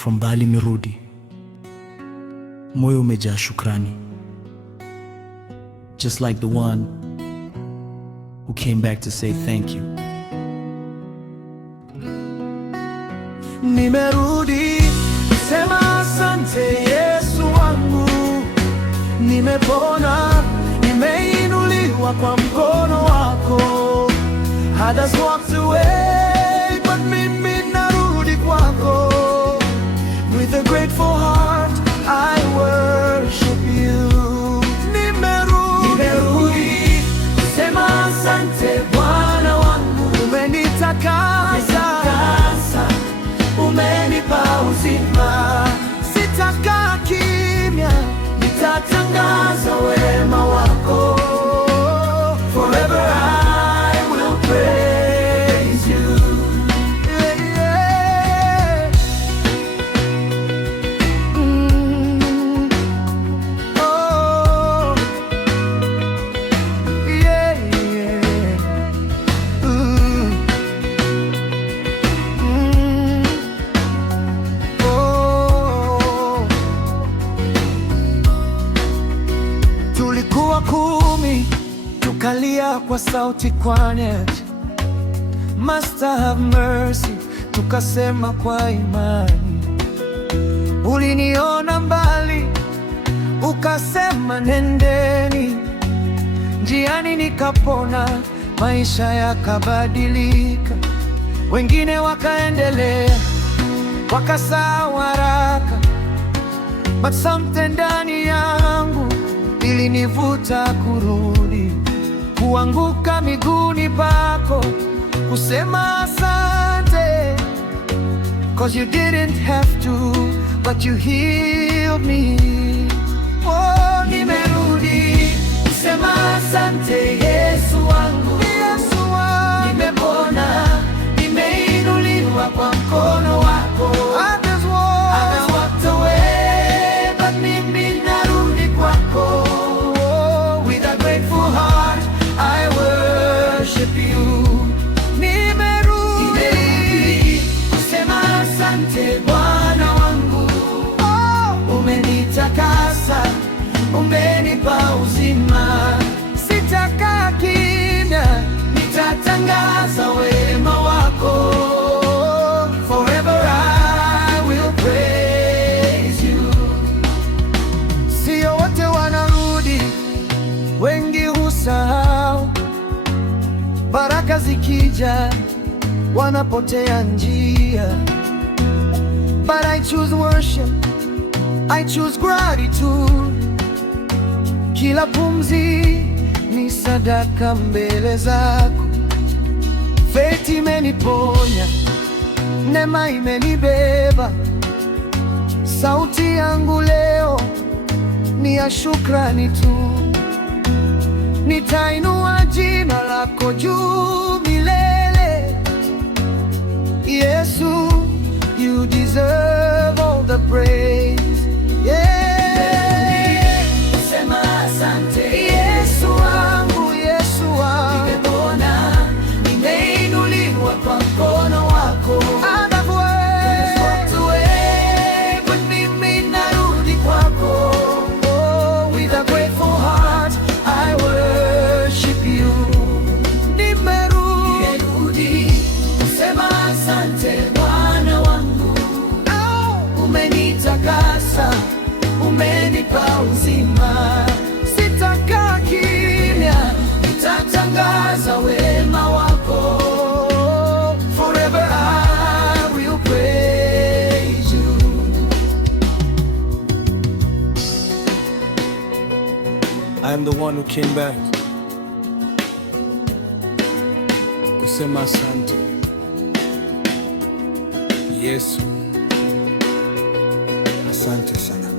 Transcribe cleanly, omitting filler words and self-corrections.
from mbali mirudi, moyo umejaa shukrani, just like the one who came back to say thank you. Nimerudi sema asante Yesu wangu, nimepona, nimeinuliwa kwa mkono wako. Others walked away, but mimi narudi kwako. With a grateful heart, I worship you. Nimerudi sema asante Bwana wangu, umenitakasa, umenipa uzima. Sitakaa kimya, nitatangaza wema wako. Forever I will praise you. Yeah, yeah. Oh, yeah, yeah. Tulikuwa 10 tukalia kwa sauti kwa net, Master have mercy, tukasema kwa imani. Uliniona mbali, ukasema nendeni. Njiani nikapona, maisha yakabadilika. Wengine wakaendelea, wakasahau haraka, but something ndani yangu ilinivuta kurudi, kuanguka miguuni pako, kusema asante. 'Cause you didn't have to, but you healed me. Oh, nimerudi kusema asante Yesu wangu, Yesu wangu. Nimepona, nimeinuliwa kwa mkono wako. Others walked away, but mimi narudi kwako. With a grateful heart, I worship you. Nimerudi kusema asante Bwana wangu, umenitakasa, umenipa uzima. Sitakaa kimya, nitatangaza wema wako. Forever I will praise you. Sio wote wanarudi, wengi husahau. Baraka zikija, wanapotea njia. But I choose worship, I choose gratitude. Kila pumzi ni sadaka mbele zako. Faith imeniponya, neema imenibeba. Sauti yangu leo ni ya shukrani tu. Nitainua jina lako juu milele. Yesu, you deserve all the praise. Yeah. Sema asante Yesu wangu, Yesu wangu. Nimepona, nimeinuliwa kwa mkono wako. Others walked away, but mimi narudi kwako. Oh, with a grateful heart, I worship you. Nimerudi kusema asante Bwana wangu, umenitakasa, umenipa uzima. Sitakaa kimya, nitatangaza wema wako. Forever I will praise you. I am the one who came back kusema asante Yesu, asante sana.